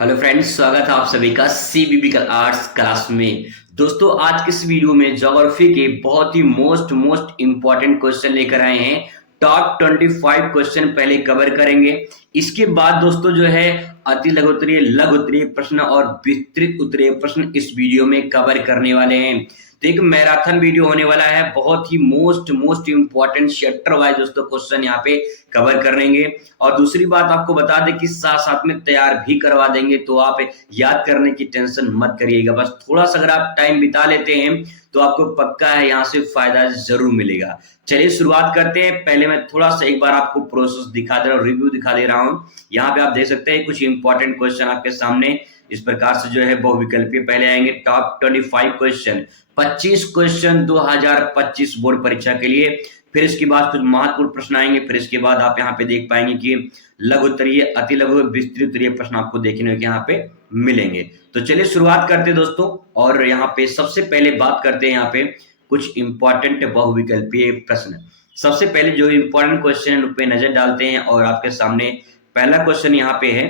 Hello friends, स्वागत है आप सभी का सीबीबी आर्ट्स क्लास में। दोस्तों, आज के इस वीडियो में ज्योग्राफी के बहुत ही मोस्ट इंपॉर्टेंट क्वेश्चन लेकर आए हैं। टॉप 25 क्वेश्चन पहले कवर करेंगे। इसके बाद दोस्तों जो है अति लघु उत्तरीय, लघु उत्तरीय प्रश्न और विस्तृत उत्तरीय प्रश्न इस वीडियो में कवर करने वाले हैं। तो एक मैराथन वीडियो होने वाला है। बहुत ही मोस्ट इंपॉर्टेंट चैप्टर वाइज दोस्तों क्वेश्चन यहाँ पे कवर करेंगे। और दूसरी बात आपको बता दें कि साथ साथ में तैयार भी करवा देंगे, तो आप याद करने की टेंशन मत करिएगा। बस थोड़ा सा अगर आप टाइम बिता लेते हैं तो आपको पक्का है यहाँ से फायदा जरूर मिलेगा। चलिए शुरुआत करते हैं। पहले मैं थोड़ा सा एक बार आपको प्रोसेस दिखा दे रहा हूँ, रिव्यू दिखा दे रहा हूँ। यहाँ पे आप देख सकते हैं कुछ इंपॉर्टेंट क्वेश्चन आपके सामने इस प्रकार से जो है बहुविकल्पीय पहले आएंगे। टॉप 25 क्वेश्चन, 25 क्वेश्चन 2025 बोर्ड परीक्षा के लिए। फिर इसके बाद कुछ महत्वपूर्ण प्रश्न आएंगे। फिर इसके बाद आप यहाँ पे देख पाएंगे कि लघु उत्तरीय, अति लघु, विस्तृत उत्तरीय प्रश्न आपको देखने को यहाँ पे मिलेंगे। तो चलिए शुरुआत करते हैं दोस्तों। और यहाँ पे सबसे पहले बात करते हैं यहाँ पे कुछ इंपॉर्टेंट बहुविकल्पीय प्रश्न। सबसे पहले जो इंपॉर्टेंट क्वेश्चन पे नजर डालते हैं और आपके सामने पहला क्वेश्चन यहाँ पे है,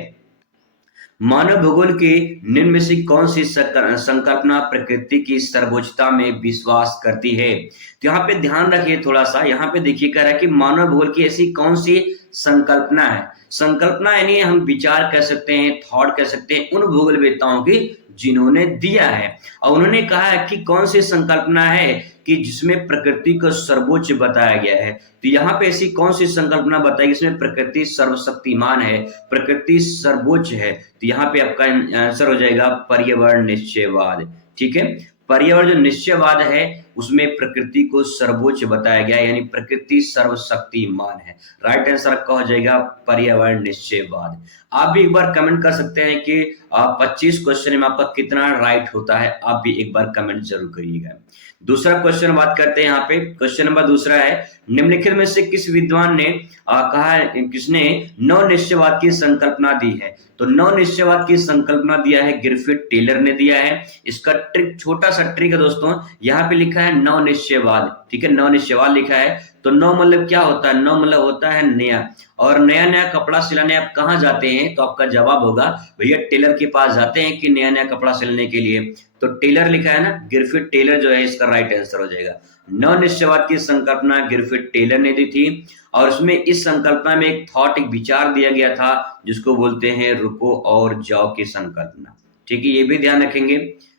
मानव भूगोल की निम्न में से कौन सी संकल्पना प्रकृति की सर्वोच्चता में विश्वास करती है। तो यहाँ पे ध्यान रखिए थोड़ा सा। यहाँ पे देखिए कह रहा है कि मानव भूगोल की ऐसी कौन सी संकल्पना है। संकल्पना यानी हम विचार कह सकते हैं, थॉट कह सकते हैं उन भूगोलवेत्ताओं की जिन्होंने दिया है। और उन्होंने कहा है कि कौन सी संकल्पना है कि जिसमें प्रकृति को सर्वोच्च बताया गया है। तो यहाँ पे ऐसी कौन सी संकल्पना बताई जिसमें प्रकृति सर्वशक्तिमान है, प्रकृति सर्वोच्च है। तो यहाँ पे आपका आंसर हो जाएगा पर्यावरण निश्चयवाद। ठीक है, पर्यावरण जो निश्चयवाद है उसमें प्रकृति को सर्वोच्च बताया गया, यानी प्रकृति सर्वशक्तिमान है। राइट आंसर आपका हो जाएगा पर्यावरण निश्चयवाद। आप भी एक बार कमेंट कर सकते हैं कि 25 क्वेश्चन में आपका कितना राइट होता है। आप भी एक बार कमेंट जरूर करिएगा। दूसरा क्वेश्चन बात करते हैं यहाँ पे। क्वेश्चन नंबर दूसरा है, निम्नलिखित में से किस विद्वान ने कहा है, किसने नव निश्चयवाद की संकल्पना दी है। तो नव निश्चयवाद की संकल्पना दिया है गिरफिट टेलर ने दिया है। इसका ट्रिक, छोटा सा ट्रिक है दोस्तों, यहाँ पे लिखा है नव निश्चयवाद। ठीक है, नव निश्चयवाद लिखा है। तो नव मतलब क्या होता है? नव मतलब होता है नया। और नया नया कपड़ा सिलाने आप कहाँ जाते हैं? तो आपका जवाब होगा भैया टेलर के पास जाते हैं कि नया नया कपड़ा सिलने के लिए। तो टेलर लिखा है ना, गिरफिट टेलर जो है इसका राइट आंसर हो जाएगा। नव निश्चयवाद की संकल्पना गिरफिट टेलर ने दी थी। और उसमें इस संकल्पना में एक थॉट, एक विचार दिया गया था जिसको बोलते हैं रुको और जाओ की संकल्पना। ठीक है, ये भी ध्यान रखेंगे।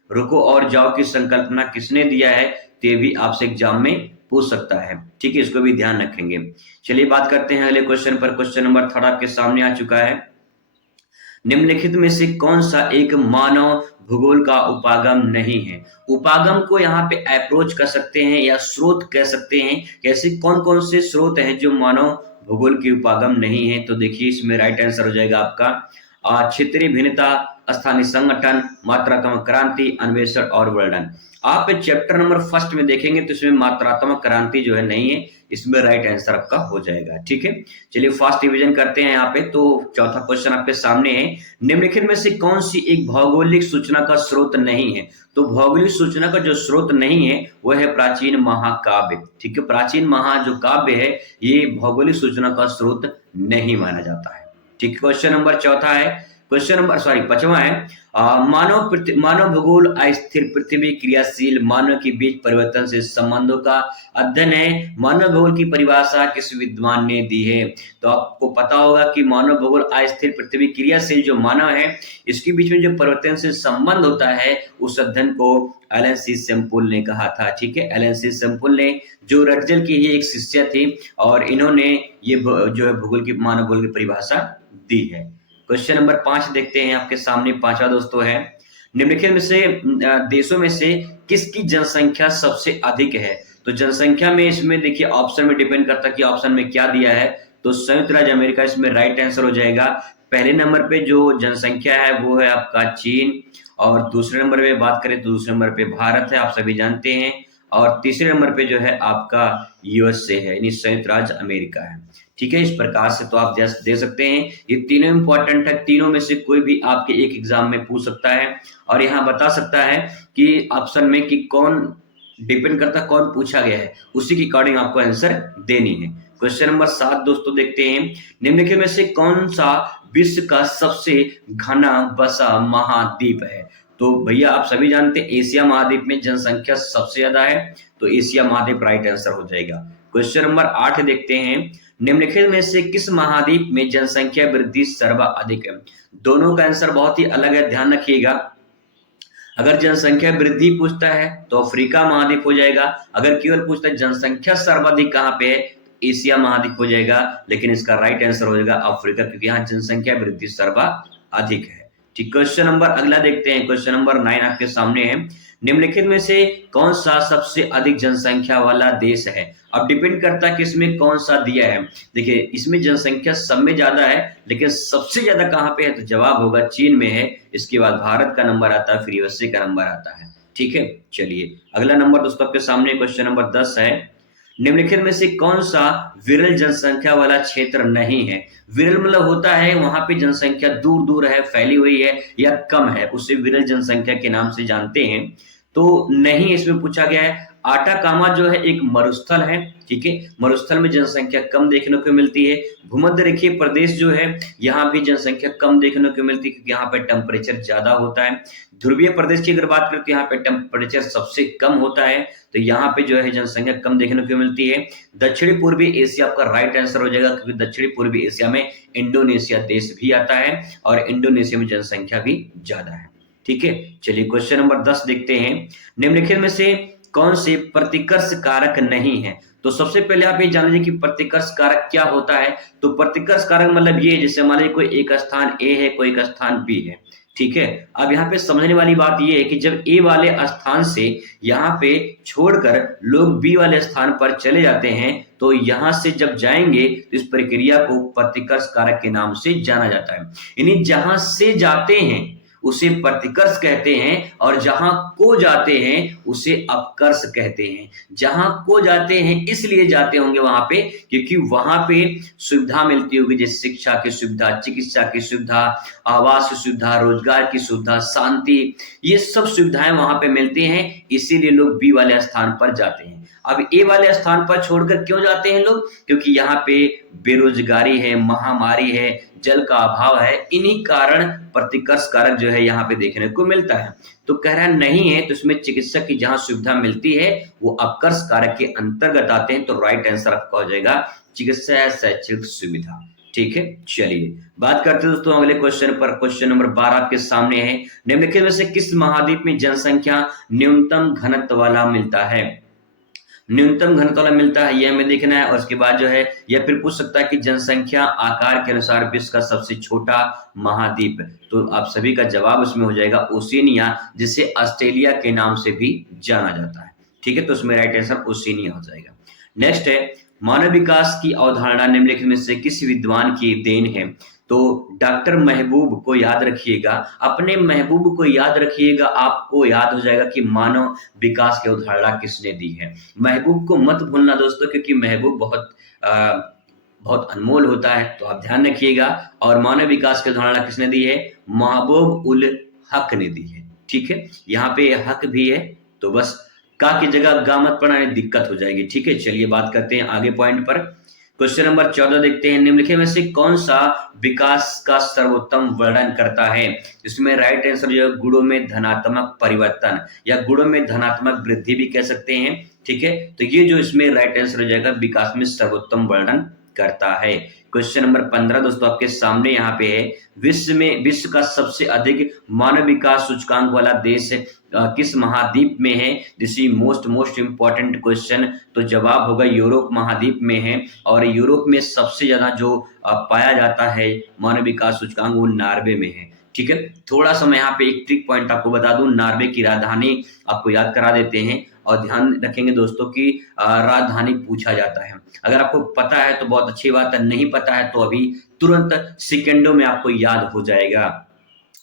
रुको और जाओ की संकल्पना किसने दिया है, तो ये भी आपसे एग्जाम में पूछ सकता है। ठीक है, इसको भी ध्यान रखेंगे। चलिए बात करते हैं अगले क्वेश्चन पर। क्वेश्चन नंबर 3 आपके सामने आ चुका है। निम्नलिखित में से कौन सा एक मानव भूगोल का उपागम नहीं है। उपागम को यहाँ पे अप्रोच कर सकते हैं या स्रोत कह सकते हैं। ऐसे कौन कौन से स्रोत हैं जो मानव भूगोल के उपागम नहीं है। तो देखिए इसमें राइट आंसर हो जाएगा आपका क्षेत्रीय भिन्नता, स्थानीय संगठन, मात्रात्मक क्रांति, अन्वेषण और वर्णन। आप चैप्टर नंबर 1 में देखेंगे तो इसमें मात्रात्मक क्रांति जो है नहीं है। इसमें राइट आंसर आपका हो जाएगा। ठीक है, चलिए फास्ट रिवीजन करते हैं यहाँ पे। तो चौथा क्वेश्चन आपके सामने है, निम्नलिखित में से कौन सी एक भौगोलिक सूचना का स्रोत नहीं है। तो भौगोलिक सूचना का जो स्रोत नहीं है वह है प्राचीन महाकाव्य। ठीक है, प्राचीन जो काव्य है ये भौगोलिक सूचना का स्रोत नहीं माना जाता है। ठीक है, क्वेश्चन नंबर चौथा है। क्वेश्चन नंबर 5वां है, मानव भूगोल अस्थिर पृथ्वी क्रियाशील मानव के बीच परिवर्तन से संबंधों का अध्ययन है। मानव भूगोल की परिभाषा किस विद्वान ने दी है। तो आपको पता होगा कि मानव भूगोल अस्थिर पृथ्वी क्रियाशील जो मानव है इसके बीच में जो परिवर्तन से संबंध होता है उस अध्ययन को एलन सी सेम्पुल ने कहा था। ठीक है, एलन सी सेम्पुल ने, जो रटजल की ही एक शिष्य थी, और इन्होंने ये जो है भूगोल की, मानव भूगोल की परिभाषा दी है। क्वेश्चन नंबर 5 देखते हैं आपके सामने। 5वां दोस्तों है, निम्नलिखित में से देशों में से किसकी जनसंख्या सबसे अधिक है। तो जनसंख्या में इसमें देखिए ऑप्शन में डिपेंड करता है कि ऑप्शन में क्या दिया है। तो संयुक्त राज्य अमेरिका इसमें राइट आंसर हो जाएगा। पहले नंबर पे जो जनसंख्या है वो है आपका चीन, और दूसरे नंबर पे बात करें तो दूसरे नंबर पे भारत है, आप सभी जानते हैं। और तीसरे नंबर पे जो है आपका यूएसए है, यानी संयुक्त राज्य अमेरिका है। ठीक है, इस प्रकार से तो आप दे सकते हैं। ये तीनों इंपॉर्टेंट है, तीनों में से कोई भी आपके एक एग्जाम में पूछ सकता है और यहाँ बता सकता है कि ऑप्शन में कि कौन डिपेंड करता है, कौन पूछा गया है, उसी के अकॉर्डिंग आपको आंसर देनी है। क्वेश्चन नंबर 7 दोस्तों देखते हैं, निम्नलिखित में से कौन सा विश्व का सबसे घना बसा महाद्वीप है? तो भैया आप सभी जानते हैं एशिया महाद्वीप में जनसंख्या सबसे ज्यादा है, तो एशिया महाद्वीप राइट आंसर हो जाएगा। क्वेश्चन नंबर 8 देखते हैं, निम्नलिखित में से किस महाद्वीप में जनसंख्या वृद्धि सर्वाधिक है? दोनों का आंसर बहुत ही अलग है, ध्यान रखिएगा। अगर जनसंख्या वृद्धि पूछता है तो अफ्रीका महाद्वीप हो जाएगा, अगर केवल पूछता है जनसंख्या सर्वाधिक कहाँ पे है, एशिया महाद्वीप हो जाएगा। लेकिन इसका राइट आंसर हो जाएगा अफ्रीका, क्योंकि यहाँ जनसंख्या वृद्धि सर्वाधिक है। ठीक, क्वेश्चन नंबर अगला देखते हैं। क्वेश्चन नंबर 9 आपके सामने है, निम्नलिखित में से कौन सा सबसे अधिक जनसंख्या वाला देश है? अब डिपेंड करता है कि इसमें कौन सा दिया है। देखिए इसमें जनसंख्या सब में ज्यादा है, लेकिन सबसे ज्यादा कहाँ पे है, तो जवाब होगा चीन में है। इसके बाद भारत का नंबर आता है, फिर यूएसए का नंबर आता है। ठीक है, चलिए अगला नंबर दोस्तों आपके सामने क्वेश्चन नंबर 10 है, निम्नलिखित में से कौन सा विरल जनसंख्या वाला क्षेत्र नहीं है? विरल मतलब होता है वहां पे जनसंख्या दूर दूर है, फैली हुई है या कम है, उसे विरल जनसंख्या के नाम से जानते हैं। तो नहीं इसमें पूछा गया है। आटाकामा जो है एक मरुस्थल है, ठीक है, मरुस्थल में जनसंख्या कम देखने को मिलती है। भूमध्य रेखीय प्रदेश जो है यहाँ भी जनसंख्या कम देखने को मिलती है, क्योंकि यहाँ पे टेम्परेचर ज्यादा होता है। ध्रुवीय प्रदेश की अगर बात करें तो यहाँ पे टेम्परेचर सबसे कम होता है, तो यहाँ पे जो है जनसंख्या कम देखने को मिलती है। दक्षिणी पूर्वी एशिया आपका राइट आंसर हो जाएगा, क्योंकि दक्षिणी पूर्वी एशिया में इंडोनेशिया देश भी आता है और इंडोनेशिया में जनसंख्या भी ज्यादा है। ठीक है, चलिए क्वेश्चन नंबर 10 देखते हैं, निम्नलिखित में से कौन से प्रतिकर्ष कारक नहीं है? तो सबसे पहले आप ये जान लीजिए कि प्रतिकर्ष कारक क्या होता है। तो प्रतिकर्ष कारक मतलब ये, जैसे मान लीजिए कोई एक स्थान ए है, कोई एक स्थान बी है, ठीक है। अब यहाँ पे समझने वाली बात ये है कि जब ए वाले स्थान से यहाँ पे छोड़कर लोग बी वाले स्थान पर चले जाते हैं, तो यहाँ से जब जाएंगे तो इस प्रक्रिया को प्रतिकर्ष कारक के नाम से जाना जाता है। यानी जहां से जाते हैं उसे प्रतिकर्ष कहते हैं, और जहां को जाते हैं उसे अपकर्ष कहते हैं। जहां को जाते हैं इसलिए जाते होंगे वहां पे क्योंकि वहां पे सुविधा मिलती होगी, जैसे शिक्षा की सुविधा, चिकित्सा की सुविधा, आवास की सुविधा, रोजगार की सुविधा, शांति, ये सब सुविधाएं वहां पे मिलती हैं, इसीलिए लोग बी वाले स्थान पर जाते हैं। अब ए वाले स्थान पर छोड़कर क्यों जाते हैं लोग? क्योंकि यहाँ पे बेरोजगारी है, महामारी है, जल का अभाव है, इन्हीं कारण प्रतिकर्ष कारक जो है यहाँ पे देखने को मिलता है। तो कह रहा नहीं है, तो इसमें चिकित्सक की जहां सुविधा मिलती है वो अपकर्ष कारक के अंतर्गत आते हैं। तो राइट आंसर आपका हो जाएगा चिकित्सा या शैक्षिक सुविधा। ठीक है, चलिए बात करते हैं दोस्तों अगले क्वेश्चन पर। क्वेश्चन नंबर 12 आपके सामने है, निम्नलिखित में से किस महाद्वीप में जनसंख्या न्यूनतम घनत्व वाला मिलता है? न्यूनतम घनत्व वाला मिलता है, यह हमें देखना है। और उसके बाद जो है यह फिर पूछ सकता है कि जनसंख्या आकार के अनुसार विश्व का सबसे छोटा महाद्वीप, तो आप सभी का जवाब उसमें हो जाएगा ओशिनिया, जिसे ऑस्ट्रेलिया के नाम से भी जाना जाता है। ठीक है, तो उसमें राइट आंसर ओशिनिया हो जाएगा। नेक्स्ट है, मानव विकास की अवधारणा निम्नलिखित में से किस विद्वान की देन है? तो डॉक्टर महबूब को याद रखिएगा, अपने महबूब को याद रखिएगा, आपको याद हो जाएगा कि मानव विकास की अवधारणा किसने दी है। महबूब को मत भूलना दोस्तों, क्योंकि महबूब बहुत अनमोल होता है, तो आप ध्यान रखिएगा। और मानव विकास की अवधारणा किसने दी है? महबूब उल हक ने दी है। ठीक है, यहाँ पे हक भी है, तो बस का की जगह गा मत पढ़ाने, दिक्कत हो जाएगी। ठीक है, चलिए बात करते हैं आगे पॉइंट पर। क्वेश्चन नंबर 14 देखते हैं, निम्नलिखित में से कौन सा विकास का सर्वोत्तम वर्णन करता है? इसमें राइट आंसर जो है गुणों में धनात्मक परिवर्तन या गुणों में धनात्मक वृद्धि भी कह सकते हैं। ठीक है, तो ये जो इसमें राइट आंसर हो जाएगा विकास में सर्वोत्तम वर्णन करता है। क्वेश्चन नंबर 15 दोस्तों आपके सामने यहाँ पे है, विश्व का सबसे अधिक मानव विकास सूचकांक वाला देश किस महाद्वीप में है? This is most important question. तो जवाब होगा यूरोप महाद्वीप में है, और यूरोप में सबसे ज्यादा जो पाया जाता है मानव विकास सूचकांक वो नॉर्वे में है। ठीक है, थोड़ा सा मैं यहाँ पे एक ट्रिक पॉइंट आपको बता दूं, नॉर्वे की राजधानी आपको याद करा देते हैं, और ध्यान रखेंगे दोस्तों की राजधानी पूछा जाता है। अगर आपको पता है तो बहुत अच्छी बात है, नहीं पता है तो अभी तुरंत सेकंडों में आपको याद हो जाएगा।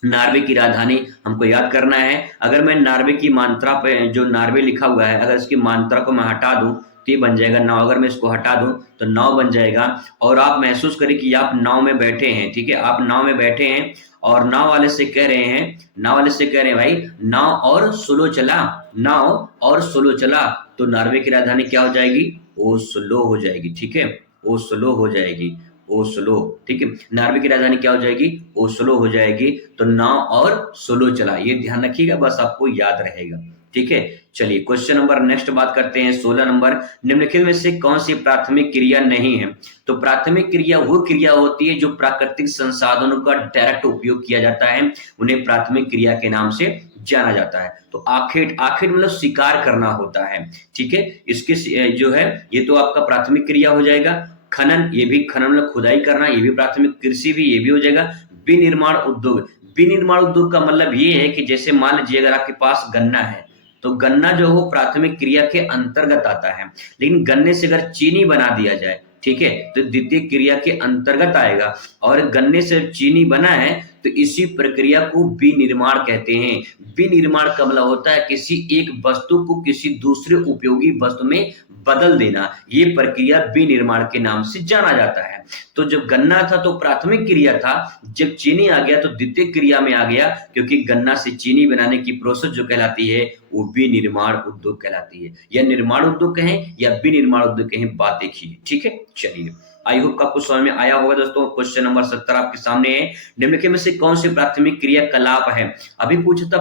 नॉर्वे की राजधानी हमको याद करना है। अगर मैं नॉर्वे की मात्रा पे जो नॉर्वे लिखा हुआ है, अगर इसकी मात्रा को मैं हटा दूं तो ये बन जाएगा 9। अगर मैं इसको हटा दूं तो 9 बन जाएगा। और आप महसूस करें कि आप नाव में बैठे हैं। ठीक है, आप नाव में बैठे हैं और नाव वाले से कह रहे हैं भाई नाव और स्लो चला, नाव और स्लो चला, तो नॉर्वे की राजधानी क्या हो जाएगी? ओस्लो हो जाएगी। ठीक है, ओस्लो हो जाएगी। ओस्लो। ठीक है, नॉर्वे की राजधानी क्या हो जाएगी? ओस्लो हो जाएगी। तो नाव और सोलो चला, ये ध्यान रखिएगा, बस आपको याद रहेगा। ठीक है, चलिए क्वेश्चन नंबर नेक्स्ट बात करते हैं 16 नंबर। निम्नलिखित में से कौन सी प्राथमिक क्रिया नहीं है? तो प्राथमिक क्रिया वो क्रिया होती है जो प्राकृतिक संसाधनों का डायरेक्ट उपयोग किया जाता है, उन्हें प्राथमिक क्रिया के नाम से जाना जाता है। तो आखेट, आखेट मतलब शिकार करना होता है। ठीक है, इसके जो है ये तो आपका प्राथमिक क्रिया हो जाएगा। खनन, ये भी खनन मतलब खुदाई करना, ये भी प्राथमिक। कृषि भी, ये भी हो जाएगा। विनिर्माण उद्योग, विनिर्माण उद्योग का मतलब ये है कि जैसे मान लीजिए अगर आपके पास गन्ना है तो गन्ना जो हो प्राथमिक क्रिया के अंतर्गत आता है, लेकिन गन्ने से अगर चीनी बना दिया जाए, ठीक है, तो द्वितीय क्रिया के अंतर्गत आएगा। और गन्ने से चीनी बना है तो इसी प्रक्रिया को विनिर्माण कहते हैं। विनिर्माण का मतलब होता है किसी एक वस्तु को किसी दूसरे उपयोगी वस्तु में बदल देना, ये प्रक्रिया विनिर्माण के नाम से जाना जाता है। तो जब गन्ना था तो प्राथमिक क्रिया था, जब चीनी आ गया तो द्वितीय क्रिया में आ गया, क्योंकि गन्ना से चीनी बनाने की प्रोसेस जो कहलाती है वो विनिर्माण उद्योग कहलाती है। या निर्माण उद्योग कहें या विनिर्माण उद्योग कहें, बात एक ही है। ठीक है, चलिए आई होप आपको समझ में आया होगा दोस्तों। क्वेश्चन नंबर 17 आपके सामने है। निम्नलिखित में से कौन सी प्राथमिक क्रियाकलाप है? अभी पूछा था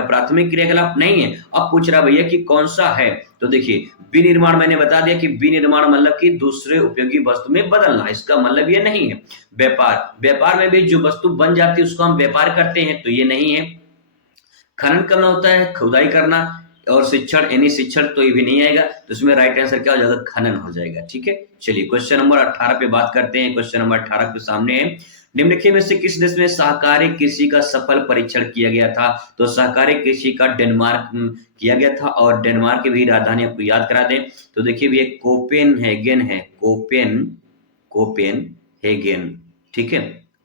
प्राथमिक क्रियाकलाप नहीं है, अब पूछ रहा भैया कि कौन सा है। तो देखिए विनिर्माण मैंने बता दिया कि विनिर्माण मतलब कि दूसरे उपयोगी वस्तु में बदलना, इसका मतलब ये नहीं है। व्यापार, व्यापार में भी जो वस्तु बन जाती है उसको हम व्यापार करते हैं, तो ये नहीं है। खनन करना होता है, खुदाई करना। और शिक्षण यानी शिक्षण तो ये भी नहीं आएगा, तो इसमें राइट आंसर क्या हो जाएगा? खनन हो जाएगा। ठीक है, चलिए क्वेश्चन नंबर 18 पे बात करते हैं। क्वेश्चन नंबर 18 के सामने है, निम्नलिखित में से किस देश में सहकारी कृषि का सफल परीक्षण किया गया था? तो सहकारी कृषि का डेनमार्क किया गया था, और डेनमार्क की भी राजधानी आपको याद करा दें तो देखिए भी कोपेनहेगन है। कोपेनहेगन, ठीक है,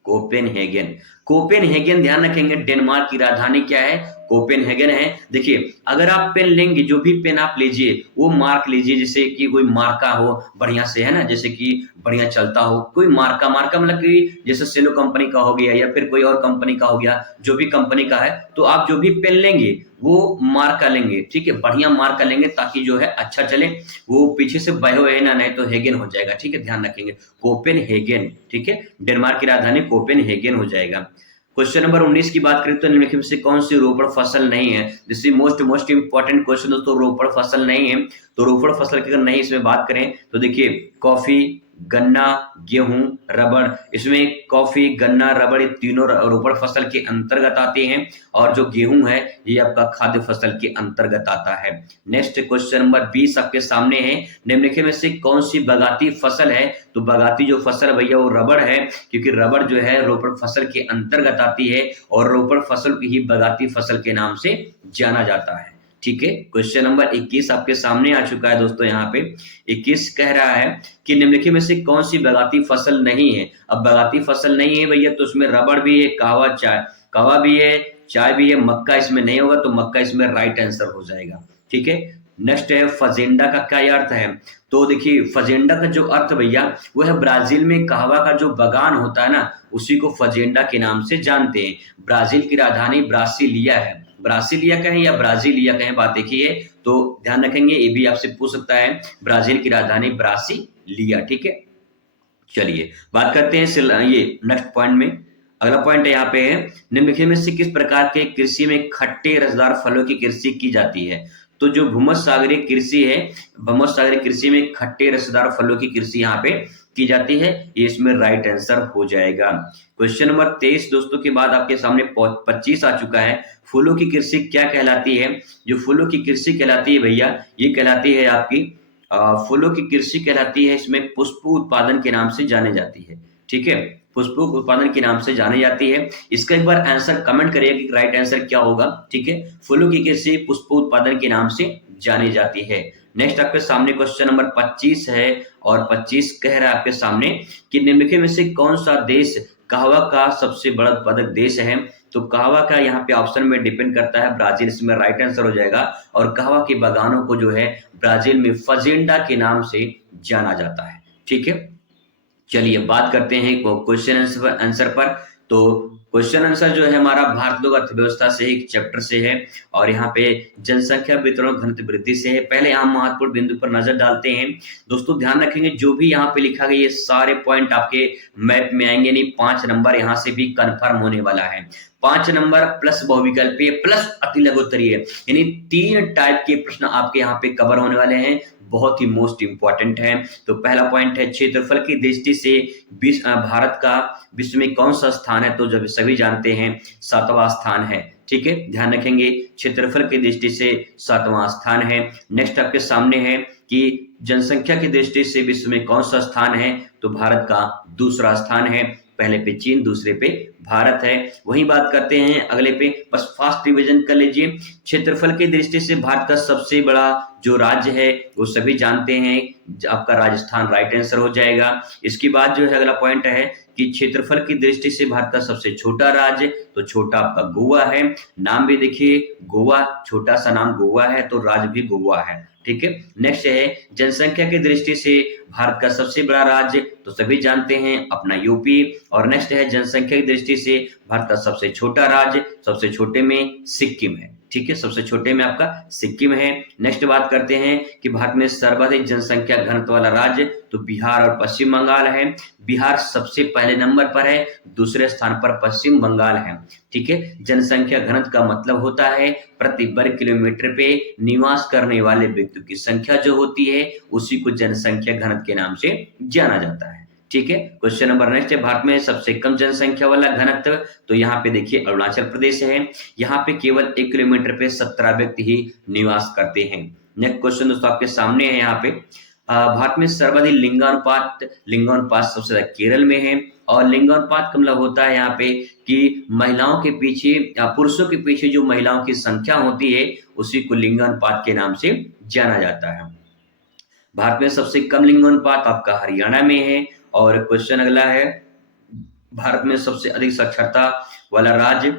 कोपेनहेगन। कोपेनहेगन ध्यान रखेंगे, डेनमार्क की राजधानी क्या है? कोपेनहेगन है। देखिए अगर आप पेन लेंगे, जो भी पेन आप लीजिए वो मार्क लीजिए, जैसे कि कोई मार्का हो बढ़िया से, है ना, जैसे कि बढ़िया चलता हो कोई मार्का। मार्का मतलब कि जैसे सेलो कंपनी का हो गया या फिर कोई और कंपनी का हो गया, जो भी कंपनी का है, तो आप जो भी पेन लेंगे वो मार्का लेंगे। ठीक है, बढ़िया मार्का लेंगे ताकि जो है अच्छा चले, वो पीछे से बहे ना, नहीं तो हेगन हो जाएगा। ठीक है, ध्यान रखेंगे कोपेनहेगन। ठीक है, डेनमार्क की राजधानी कोपेनहेगन हो जाएगा। क्वेश्चन नंबर 19 की बात करें तो निम्नलिखित में से कौन सी रोपड़ फसल नहीं है? This is most important question दोस्तों। रोपड़ फसल नहीं है, तो रोपड़ फसल की अगर नहीं इसमें बात करें तो देखिए कॉफी, गन्ना, गेहूं, रबड़। इसमें कॉफी, गन्ना, रबड़, ये तीनों रोपड़ फसल के अंतर्गत आते हैं, और जो गेहूं है ये आपका खाद्य फसल के अंतर्गत आता है। नेक्स्ट क्वेश्चन नंबर 20 आपके सामने है, निम्नलिखित में से कौन सी बगाती फसल है? तो बगाती जो फसल भैया वो रबड़ है, क्योंकि रबड़ जो है रोपड़ फसल के अंतर्गत आती है, और रोपड़ फसल की ही बगाती फसल के नाम से जाना जाता है। ठीक है, क्वेश्चन नंबर 21 आपके सामने आ चुका है दोस्तों। यहाँ पे 21 कह रहा है कि निम्नलिखित में से कौन सी बगाती फसल नहीं है? अब बगाती फसल नहीं है भैया, तो उसमें रबड़ भी है, कहवा, चाय, कहवा भी है, चाय भी है, मक्का इसमें नहीं होगा, तो मक्का इसमें राइट आंसर हो जाएगा। ठीक है, नेक्स्ट है फजेंडा का क्या अर्थ है? तो देखिए फजेंडा का जो अर्थ भैया वो है ब्राजील में कहवा का जो बागान होता है ना, उसी को फजेंडा के नाम से जानते हैं। ब्राजील की राजधानी ब्रासिलिया है। ब्रासिलिया कहें या ब्राजीलिया कहें, बात एक ही है, तो ध्यान रखेंगे। ये भी आपसे पूछ सकता है, ब्राजील की राजधानी ब्रासिलिया। ठीक है, चलिए बात करते हैं ये नेक्स्ट पॉइंट में। अगला पॉइंट यहाँ पे है, निम्नलिखित में से किस प्रकार के कृषि में खट्टे रसदार फलों की कृषि की जाती है? तो जो भूमध्यसागरीय कृषि है, भूमध्यसागरीय कृषि में खट्टे रसदार फलों की कृषि यहाँ पे की जाती है, ये इसमें राइट आंसर हो जाएगा। क्वेश्चन नंबर 23 दोस्तों के बाद आपके सामने 25 आ चुका है। फूलों की कृषि क्या कहलाती है? जो फूलों की कृषि कहलाती है भैया, ये कहलाती है आपकी फूलों की कृषि कहलाती है, इसमें पुष्प उत्पादन के नाम से जाने जाती है। ठीक है, पुष्प उत्पादन के नाम से जानी जाती है। इसका एक बार आंसर कमेंट करिए कि राइट आंसर क्या होगा। ठीक है, फूलों की कृषि पुष्प उत्पादन के नाम से जानी जाती है। नेक्स्ट आपके सामने क्वेश्चन नंबर 25 है, और 25 कह रहा है आपके सामने कि निम्नलिखित में से कौन सा देश कहवा का सबसे बड़ा उत्पादक देश है? तो कहवा का यहाँ पे ऑप्शन में डिपेंड करता है ब्राजील, इसमें राइट आंसर हो जाएगा। और कहवा के बागानों को जो है ब्राजील में फजेंडा के नाम से जाना जाता है। ठीक है, चलिए बात करते हैं क्वेश्चन आंसर पर। तो क्वेश्चन आंसर जो है हमारा भारत लोक अर्थव्यवस्था से एक चैप्टर से है और यहाँ पे जनसंख्या वितरण घनत्व वृद्धि से है। पहले यहाँ महत्वपूर्ण बिंदु पर नजर डालते हैं। दोस्तों ध्यान रखेंगे जो भी यहाँ पे लिखा गया ये सारे पॉइंट आपके मैप में आएंगे नहीं। 5 नंबर यहाँ से भी कंफर्म होने वाला है। 5 नंबर प्लस बहुविकल्पीय प्लस अति लघुत्तरीय, यानी 3 टाइप के प्रश्न आपके यहाँ पे कवर होने वाले हैं। बहुत ही मोस्ट इंपॉर्टेंट है। तो पहला पॉइंट है क्षेत्रफल की दृष्टि से भारत का विश्व में कौन सा स्थान है? तो जब सभी जानते हैं 7वां स्थान है। ठीक है, ध्यान रखेंगे क्षेत्रफल की दृष्टि से 7वां स्थान है। नेक्स्ट आपके सामने है कि जनसंख्या की दृष्टि से विश्व में कौन सा स्थान है? तो भारत का दूसरा स्थान है। पहले पे चीन, दूसरे पे भारत है। वही बात करते हैं अगले पे, बस फास्ट रिवीजन कर लीजिए। क्षेत्रफल की दृष्टि से भारत का सबसे बड़ा जो राज्य है वो सभी जानते हैं, आपका राजस्थान राइट आंसर हो जाएगा। इसके बाद जो है अगला पॉइंट है कि क्षेत्रफल की दृष्टि से भारत का सबसे छोटा राज्य, तो छोटा आपका गोवा है। नाम भी देखिए गोवा, छोटा सा नाम गोवा है, तो राज्य भी गोवा है। ठीक है, नेक्स्ट है जनसंख्या की दृष्टि से भारत का सबसे बड़ा राज्य, तो सभी जानते हैं अपना यूपी। और नेक्स्ट है जनसंख्या की दृष्टि से भारत का सबसे छोटा राज्य, सबसे छोटे में सिक्किम है। ठीक है, सबसे छोटे में आपका सिक्किम है। नेक्स्ट बात करते हैं कि भारत में सर्वाधिक जनसंख्या घनत्व वाला राज्य, तो बिहार और पश्चिम बंगाल है। बिहार सबसे पहले नंबर पर है, दूसरे स्थान पर पश्चिम बंगाल है। ठीक है, जनसंख्या घनत्व का मतलब होता है प्रति वर्ग किलोमीटर पे निवास करने वाले व्यक्तियों की संख्या जो होती है उसी को जनसंख्या घनत्व के नाम से जाना जाता है। ठीक है, क्वेश्चन नंबर नेक्स्ट है भारत में सबसे कम जनसंख्या वाला घनत्व, तो यहाँ पे देखिए अरुणाचल प्रदेश है। यहाँ पे केवल 1 किलोमीटर पे 17 व्यक्ति ही निवास करते हैं। नेक्स्ट क्वेश्चन दोस्तों आपके सामने है। यहाँ पे भारत में सर्वाधिक लिंगानुपात सबसे ज्यादा केरल में है। और लिंगानुपात का मतलब होता है यहाँ पे कि महिलाओं के पीछे पुरुषों के पीछे जो महिलाओं की संख्या होती है उसी को लिंगानुपात के नाम से जाना जाता है। भारत में सबसे कम लिंगानुपात आपका हरियाणा में है। और क्वेश्चन अगला है, भारत में सबसे अधिक साक्षरता वाला राज्य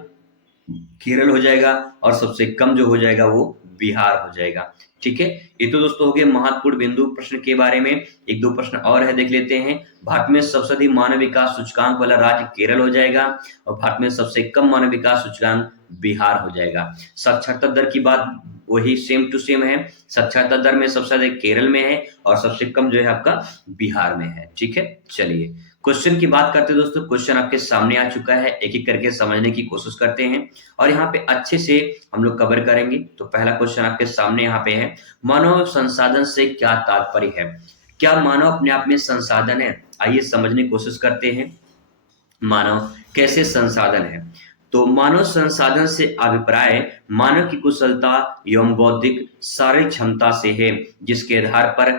केरल हो जाएगा और सबसे कम जो हो जाएगा वो बिहार हो जाएगा। ठीक है, ये तो दोस्तों हो गए महत्वपूर्ण बिंदु प्रश्न के बारे में। 1-2 प्रश्न और है, देख लेते हैं। भारत में सबसे अधिक मानव विकास सूचकांक वाला राज्य केरल हो जाएगा और भारत में सबसे कम मानव विकास सूचकांक बिहार हो जाएगा। साक्षरता दर की बात वही सेम टू सेम है। साक्षरता दर में सबसे अधिक केरल में है और सबसे कम जो है आपका बिहार में है। ठीक है, चलिए क्वेश्चन की बात करते हैं दोस्तों। क्वेश्चन आपके सामने आ चुका है, एक एक करके समझने की कोशिश करते हैं और यहाँ पे अच्छे से हम लोग कवर करेंगे। तो पहला क्वेश्चन आपके सामने यहाँ पे है, मानव संसाधन से क्या तात्पर्य है? क्या मानव अपने आप में संसाधन है? आइए समझने की कोशिश करते हैं, मानव कैसे संसाधन है। तो मानव संसाधन से अभिप्राय मानव की कुशलता एवं बौद्धिक शारीरिक क्षमता से है, जिसके आधार पर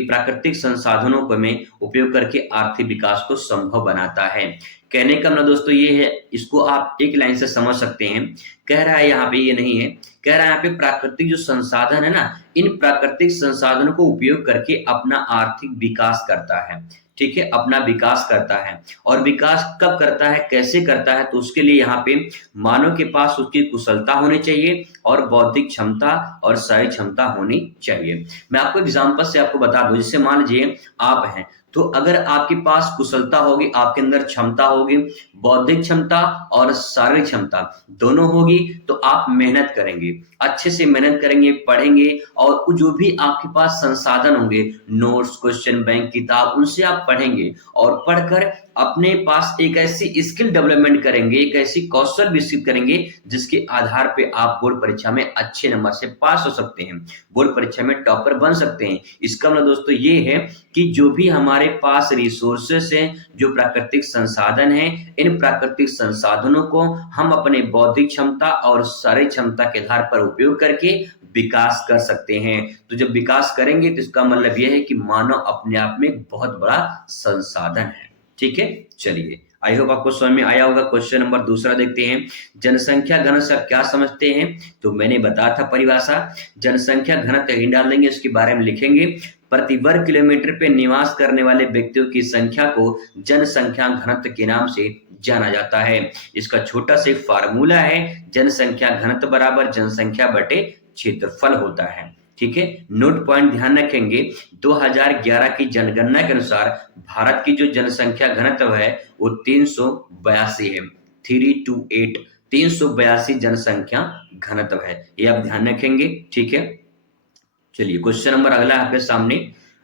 प्राकृतिक संसाधनों को में उपयोग करके आर्थिक विकास को संभव बनाता है। कहने का मतलब दोस्तों ये है, इसको आप एक लाइन से समझ सकते हैं। कह रहा है यहाँ पे ये नहीं है, कह रहा है यहाँ पे प्राकृतिक जो संसाधन है ना, इन प्राकृतिक संसाधनों को उपयोग करके अपना आर्थिक विकास करता है। ठीक है, अपना विकास करता है। और विकास कब करता है, कैसे करता है? तो उसके लिए यहाँ पे मानव के पास उसकी कुशलता होनी चाहिए और बौद्धिक क्षमता और शारीरिक क्षमता होनी चाहिए। मैं आपको एग्जांपल से आपको बता दूं, जैसे मान लीजिए आप हैं, तो अगर आपके पास कुशलता होगी, आपके अंदर क्षमता होगी, बौद्धिक क्षमता और शारीरिक क्षमता दोनों होगी, तो आप मेहनत करेंगे, अच्छे से मेहनत करेंगे, पढ़ेंगे और जो भी आपके पास संसाधन होंगे, नोट्स, क्वेश्चन बैंक, किताब, उनसे आप पढ़ेंगे और पढ़कर अपने पास एक ऐसी स्किल डेवलपमेंट करेंगे, एक ऐसी कौशल विकसित करेंगे जिसके आधार पे आप बोर्ड परीक्षा में अच्छे नंबर से पास हो सकते हैं, बोर्ड परीक्षा में टॉपर बन सकते हैं। इसका मतलब दोस्तों ये है कि जो भी हमारे पास रिसोर्सेस हैं, जो प्राकृतिक संसाधन हैं, इन प्राकृतिक संसाधनों को हम अपने बौद्धिक क्षमता और शारीरिक क्षमता के आधार पर उपयोग करके विकास कर सकते हैं। तो जब विकास करेंगे तो इसका मतलब यह है कि मानव अपने आप में एक बहुत बड़ा संसाधन है। ठीक है, चलिए आई होप आपको समझ में आया होगा। क्वेश्चन नंबर दूसरा देखते हैं, जनसंख्या घनत्व से आप क्या समझते हैं? तो मैंने बताया था परिभाषा, जनसंख्या घनत्व कहीं डाल देंगे, इसके बारे में लिखेंगे, प्रति वर्ग किलोमीटर पे निवास करने वाले व्यक्तियों की संख्या को जनसंख्या घनत्व के नाम से जाना जाता है। इसका छोटा सा फार्मूला है, जनसंख्या घनत्व बराबर जनसंख्या बटे क्षेत्रफल होता है। ठीक है, नोट पॉइंट ध्यान रखेंगे। 2011 की जनगणना के अनुसार भारत की जो जनसंख्या घनत्व है वो 382 है। 328 382 जनसंख्या घनत्व है, ये आप ध्यान रखेंगे। ठीक है, चलिए क्वेश्चन नंबर अगला है आपके सामने।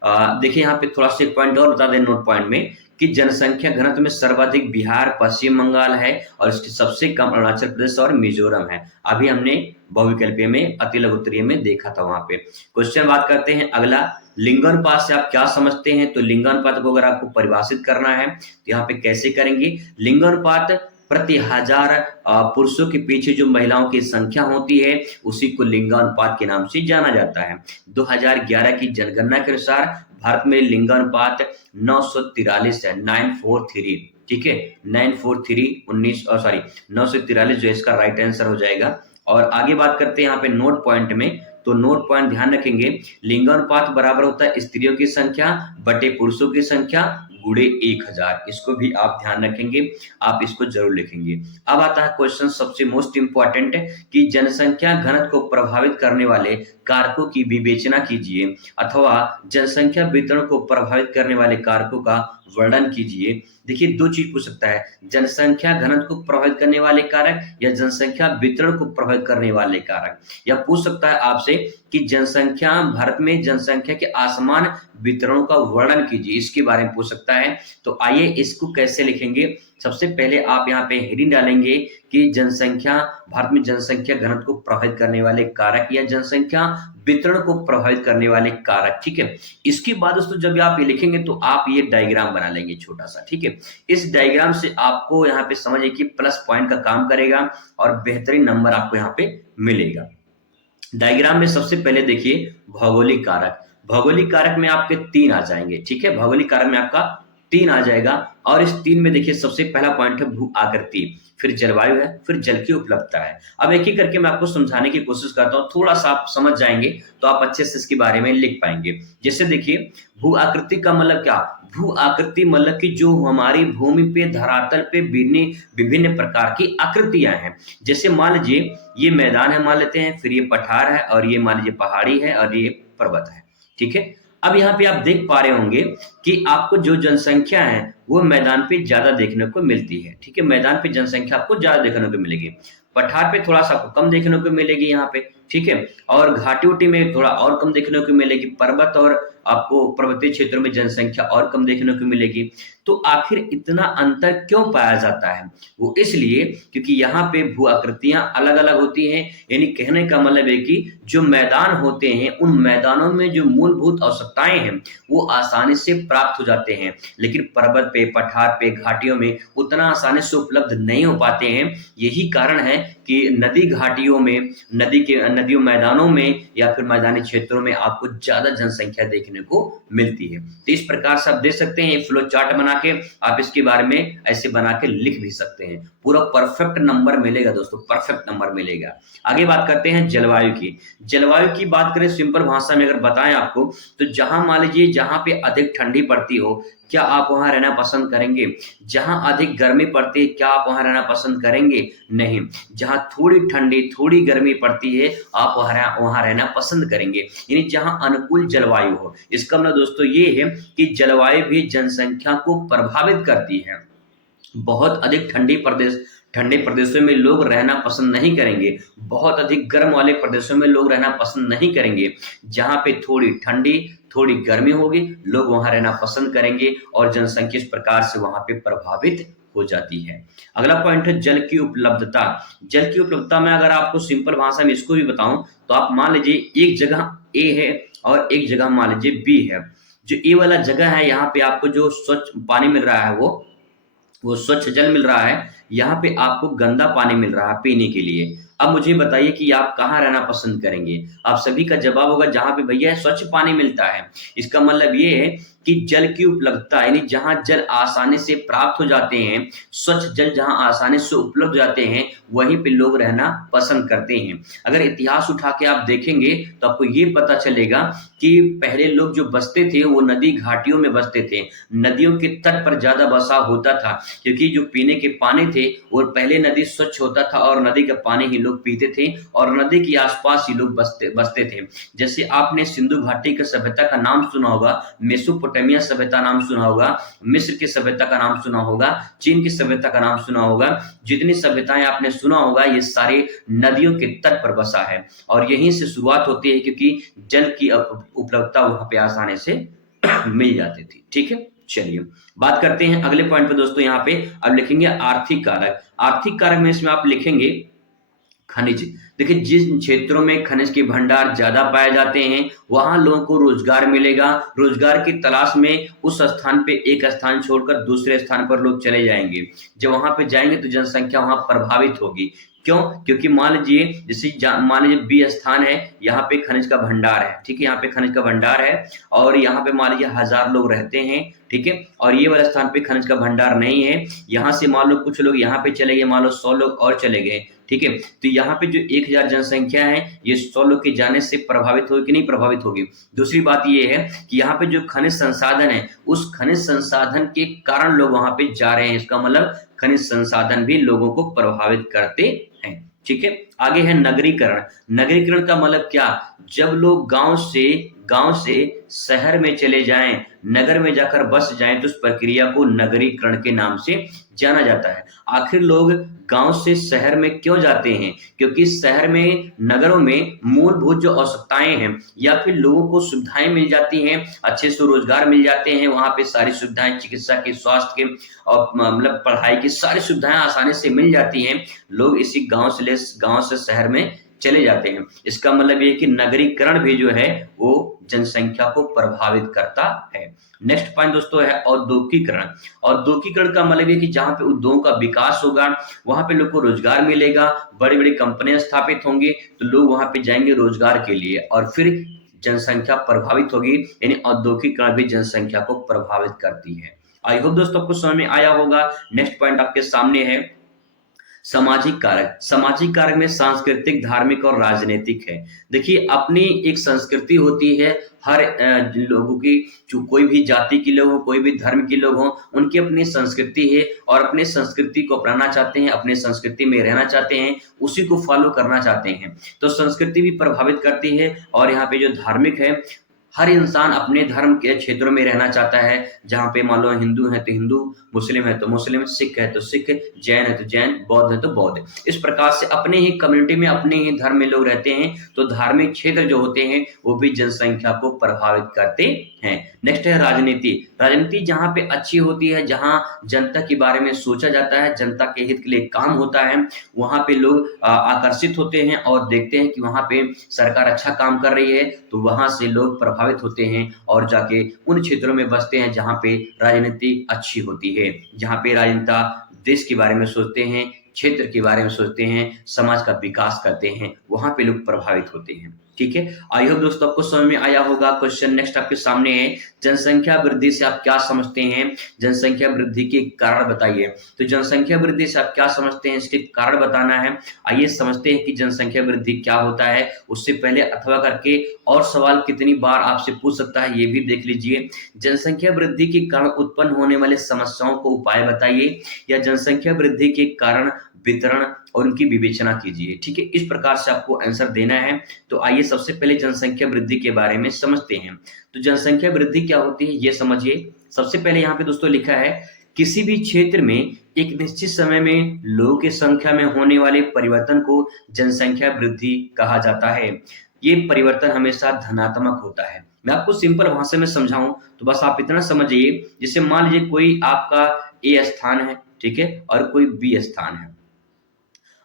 देखिए यहाँ पे थोड़ा सा एक पॉइंट और बता दें नोट पॉइंट में कि जनसंख्या घनत्व में सर्वाधिक बिहार पश्चिम बंगाल है और इसके सबसे कम अरुणाचल प्रदेश और मिजोरम है। अभी हमने बहुविकल्पीय में अति लघु उत्तरीय में देखा था वहां पे। क्वेश्चन बात करते हैं अगला, लिंगानुपात से आप क्या समझते हैं? तो लिंगानुपात को अगर आपको परिभाषित करना है तो यहाँ पे कैसे करेंगे? लिंगानुपात प्रति हजार पुरुषों के पीछे जो महिलाओं की संख्या होती है उसी को लिंगानुपात के नाम से जाना जाता है। 2011 की जनगणना के अनुसार भारत में लिंगानुपात 943 है, 943। ठीक है, 943 जो इसका राइट आंसर हो जाएगा। और आगे बात करते हैं यहाँ पे नोट पॉइंट में, तो नोट पॉइंट ध्यान रखेंगे, लिंगानुपात बराबर होता है स्त्रियों की संख्या बटे पुरुषों की संख्या गुणे 1000। इसको भी आप ध्यान रखेंगे, आप इसको जरूर लिखेंगे। अब आता है क्वेश्चन सबसे मोस्ट इंपॉर्टेंट कि जनसंख्या घनत्व को प्रभावित करने वाले कारकों की विवेचना कीजिए अथवा जनसंख्या वितरण को प्रभावित करने वाले कारकों का वर्णन कीजिए। देखिए दो चीज पूछ सकता है, जनसंख्या घनत्व को प्रभावित करने वाले कारक या जनसंख्या वितरण को प्रभावित करने वाले कारक, या पूछ सकता है आपसे कि जनसंख्या भारत में जनसंख्या के असमान वितरण का वर्णन कीजिए, इसके बारे में पूछ सकता है। तो आइए इसको कैसे लिखेंगे। सबसे पहले आप यहाँ पे हेडिंग डालेंगे कि जनसंख्या भारत में जनसंख्या घनत्व को प्रभावित करने वाले कारक या जनसंख्या वितरण को प्रभावित करने वाले कारक। ठीक है, इसके बाद दोस्तों जब आप ये लिखेंगे तो आप ये डायग्राम बना लेंगे छोटा सा। ठीक है, इस डायग्राम से आपको यहाँ पे समझिए कि प्लस पॉइंट का काम करेगा और बेहतरीन नंबर आपको यहाँ पे मिलेगा। डायग्राम में सबसे पहले देखिए भौगोलिक कारक, भौगोलिक कारक में आपके 3 आ जाएंगे। ठीक है, भौगोलिक कारक में आपका 3 आ जाएगा और इस 3 में देखिए सबसे पहला पॉइंट है भू आकृति, फिर जलवायु है, फिर जल की उपलब्धता है। अब एक एक करके मैं आपको समझाने की कोशिश करता हूँ, थोड़ा सा आप समझ जाएंगे तो आप अच्छे से इसके बारे में लिख पाएंगे। जैसे देखिए भू आकृति का मतलब क्या? भू आकृति मतलब कि जो हमारी भूमि पे धरातल पे विभिन्न प्रकार की आकृतियां हैं। जैसे मान लीजिए ये मैदान है मान लेते हैं, फिर ये पठार है और ये मान लीजिए पहाड़ी है और ये पर्वत है। ठीक है, अब यहाँ पे आप देख पा रहे होंगे कि आपको जो जनसंख्या है वो मैदान पे ज्यादा देखने को मिलती है। ठीक है, मैदान पे जनसंख्या आपको ज्यादा देखने को मिलेगी, पठार पे थोड़ा सा आपको कम देखने को मिलेगी यहाँ पे। ठीक है, और घाटी उटी में थोड़ा और कम देखने को मिलेगी, पर्वत और आपको पर्वतीय क्षेत्रों में जनसंख्या और कम देखने को मिलेगी। तो आखिर इतना अंतर क्यों पाया जाता है? वो इसलिए क्योंकि यहाँ पे भू आकृतियां अलग अलग होती हैं। यानी कहने का मतलब है कि जो मैदान होते हैं उन मैदानों में जो मूलभूत आवश्यकताएं हैं वो आसानी से प्राप्त हो जाते हैं, लेकिन पर्वत पे पठार पे घाटियों में उतना आसानी से उपलब्ध नहीं हो पाते हैं। यही कारण है कि नदी घाटियों में नदियों मैदानों में या फिर मैदानी क्षेत्रों में आपको ज्यादा जनसंख्या देखने को मिलती है। तो इस प्रकार से आप देख सकते हैं, फ्लो चार्ट बना के आप इसके बारे में ऐसे बना के लिख भी सकते हैं। पूरा परफेक्ट नंबर मिलेगा दोस्तों, परफेक्ट नंबर मिलेगा। आगे बात करते हैं जलवायु की। जलवायु की बात करें सिंपल भाषा में अगर बताएं आपको, तो जहां मान लीजिए जहां पे अधिक ठंडी पड़ती हो, क्या आप वहां रहना पसंद करेंगे? जहां अधिक गर्मी पड़ती है, क्या आप वहां रहना पसंद करेंगे? नहीं। जहां थोड़ी ठंडी थोड़ी गर्मी पड़ती है, आप वहां रहना पसंद करेंगे। यानी जहां अनुकूल जलवायु हो। इसका मतलब दोस्तों ये है कि जलवायु भी जनसंख्या को प्रभावित करती है। बहुत अधिक ठंडे प्रदेशों में लोग रहना पसंद नहीं करेंगे, बहुत अधिक गर्म वाले प्रदेशों में लोग रहना पसंद नहीं करेंगे। जहां पे थोड़ी ठंडी थोड़ी गर्मी होगी, लोग वहां रहना पसंद करेंगे और जनसंख्या इस प्रकार से वहां पे प्रभावित हो जाती है। अगला पॉइंट है जल की उपलब्धता। जल की उपलब्धता में अगर आपको सिंपल भाषा में इसको भी बताऊं तो आप मान लीजिए एक जगह ए है और एक जगह मान लीजिए बी है। जो ए वाला जगह है यहाँ पे आपको जो स्वच्छ पानी मिल रहा है वो स्वच्छ जल मिल रहा है, यहाँ पे आपको गंदा पानी मिल रहा है पीने के लिए। अब मुझे बताइए कि आप कहाँ रहना पसंद करेंगे? आप सभी का जवाब होगा जहां पे भैया स्वच्छ पानी मिलता है। इसका मतलब ये है कि जल की उपलब्धता, यानी जहां जल आसानी से प्राप्त हो जाते हैं, स्वच्छ जल जहां आसानी से उपलब्ध हो जाते हैं, वहीं पे लोग रहना पसंद करते हैं। अगर इतिहास उठा के आप देखेंगे तो आपको ये पता चलेगा कि पहले लोग जो बसते थे वो नदी घाटियों में बसते थे, नदियों के तट पर ज्यादा बसा होता था, क्योंकि जो पीने के पानी थे वो पहले नदी स्वच्छ होता था और नदी का पानी ही लोग पीते थे और नदी के आसपास ही लोग बसते बसते थे। जैसे आपने सिंधु घाटी की सभ्यता का नाम सुना होगा, मेसोपोटामिया सभ्यता नाम सुना होगा, मिस्र की सभ्यता का नाम सुना होगा, चीन की सभ्यता का नाम सुना होगा, जितनी सभ्यताएं आपने सुना होगा ये सारे नदियों के तट पर बसा है और यहीं से शुरुआत होती है, क्योंकि जल की उपलब्धता वहां पे आसानी से मिल जाती थी। ठीक है, चलिए बात करते हैं अगले पॉइंट पे दोस्तों। यहाँ पे अब लिखेंगे आर्थिक कारक। आर्थिक कारक में इसमें आप लिखेंगे खनिज। देखिए, जिन क्षेत्रों में खनिज के भंडार ज्यादा पाए जाते हैं वहां लोगों को रोजगार मिलेगा, रोजगार की तलाश में उस स्थान पे एक स्थान छोड़कर दूसरे स्थान पर लोग चले जाएंगे। जब वहां पे जाएंगे तो जनसंख्या वहां प्रभावित होगी। क्यों? क्योंकि मान लीजिए, जैसे मान लीजिए बी स्थान है, यहाँ पे खनिज का भंडार है, ठीक है, यहाँ पे खनिज का भंडार है और यहाँ पे मान लीजिए 1000 लोग रहते हैं, ठीक है, और ये वाला स्थान पे खनिज का भंडार नहीं है। यहाँ से मान लो कुछ लोग यहाँ पे चले गए, मान लो 100 लोग और चले गए, ठीक है, तो यहाँ पे जो 1000 जनसंख्या है ये 100 लोग के जाने से प्रभावित होगी कि नहीं प्रभावित होगी। दूसरी बात ये है कि यहाँ पे जो खनिज संसाधन है उस खनिज संसाधन के कारण लोग वहां पे जा रहे हैं, इसका मतलब खनिज संसाधन भी लोगों को प्रभावित करते हैं। ठीक है, आगे है नगरीकरण। नगरीकरण का मतलब क्या? जब लोग गांव से शहर में चले जाएं, नगर में जाकर बस जाएं, तो उस प्रक्रिया को नगरीकरण के नाम से जाना जाता है। आखिर लोग गांव से शहर में क्यों जाते हैं? क्योंकि शहर में, नगरों में मूलभूत जो आवश्यकताएं हैं या फिर लोगों को सुविधाएं मिल जाती हैं, अच्छे से रोजगार मिल जाते हैं, वहां पे सारी सुविधाएं, चिकित्सा की, स्वास्थ्य के और मतलब पढ़ाई की सारी सुविधाएं आसानी से मिल जाती हैं। लोग इसी गांव से शहर में चले जाते हैं। इसका मतलब ये कि नगरीकरण भी जो है वो जनसंख्या को प्रभावित करता है। नेक्स्ट पॉइंट दोस्तों है औद्योगिकीकरण। औद्योगिकीकरण का मतलब ये कि जहां पे उद्योगों का विकास होगा वहां पे लोग को रोजगार मिलेगा, बड़ी बड़ी कंपनियां स्थापित होंगी तो लोग वहां पे जाएंगे रोजगार के लिए और फिर जनसंख्या प्रभावित होगी, यानी औद्योगिकीकरण भी जनसंख्या को प्रभावित करती है। आई होप दोस्तों आपको समझ में आया होगा। नेक्स्ट पॉइंट आपके सामने है सामाजिक कारक। सामाजिक कारक में सांस्कृतिक, धार्मिक और राजनीतिक है। देखिए, अपनी एक संस्कृति होती है, हर लोगों की, जो कोई भी जाति के लोग हो, कोई भी धर्म के लोग हो, उनकी अपनी संस्कृति है और अपने संस्कृति को अपनाना चाहते हैं, अपने संस्कृति में रहना चाहते हैं, उसी को फॉलो करना चाहते हैं। तो संस्कृति भी प्रभावित करती है और यहाँ पे जो धार्मिक है, हर इंसान अपने धर्म के क्षेत्रों में रहना चाहता है, जहाँ पे मान लो हिंदू है तो हिंदू, मुस्लिम है तो मुस्लिम, सिख है तो सिख, जैन है तो जैन, बौद्ध है तो बौद्ध। इस प्रकार से अपने ही कम्युनिटी में, अपने ही धर्म में लोग रहते हैं, तो धार्मिक क्षेत्र जो होते हैं वो भी जनसंख्या को प्रभावित करते हैं। नेक्स्ट है राजनीति। राजनीति जहाँ पे अच्छी होती है, जहाँ जनता के बारे में सोचा जाता है, जनता के हित के लिए काम होता है, वहां पे लोग आकर्षित होते हैं और देखते हैं कि वहां पे सरकार अच्छा काम कर रही है, तो वहां से लोग प्रभावित होते हैं और जाके उन क्षेत्रों में बसते हैं जहां पे राजनीति अच्छी होती है, जहां पे राजनेता देश के बारे में सोचते हैं, क्षेत्र के बारे में सोचते हैं, समाज का विकास करते हैं, वहां पे लोग प्रभावित होते हैं। ठीक है, आई होप दोस्तों आपको समझ में आया होगा। क्वेश्चन नेक्स्ट आपके सामने है, जनसंख्या वृद्धि से आप क्या समझते हैं? जनसंख्या वृद्धि के कारण बताइए। तो जनसंख्या वृद्धि से आप क्या समझते हैं, इसके कारण बताना है। आइए समझते हैं कि जनसंख्या वृद्धि क्या होता है। उससे पहले अथवा करके और सवाल कितनी बार आपसे पूछ सकता है ये भी देख लीजिए। जनसंख्या वृद्धि के कारण उत्पन्न होने वाले समस्याओं को उपाय बताइए, या जनसंख्या वृद्धि के कारण वितरण और उनकी विवेचना कीजिए। ठीक है, इस प्रकार से आपको आंसर देना है। तो आइए सबसे पहले जनसंख्या वृद्धि के बारे में समझते हैं। तो जनसंख्या वृद्धि क्या होती है ये समझिए। सबसे पहले यहाँ पे दोस्तों लिखा है, किसी भी क्षेत्र में एक निश्चित समय में लोगों की संख्या में होने वाले परिवर्तन को जनसंख्या वृद्धि कहा जाता है। ये परिवर्तन हमेशा धनात्मक होता है। मैं आपको सिंपल भाषा में समझाऊं तो बस आप इतना समझिए, जैसे मान लीजिए कोई आपका ए स्थान है, ठीक है, और कोई बी स्थान है।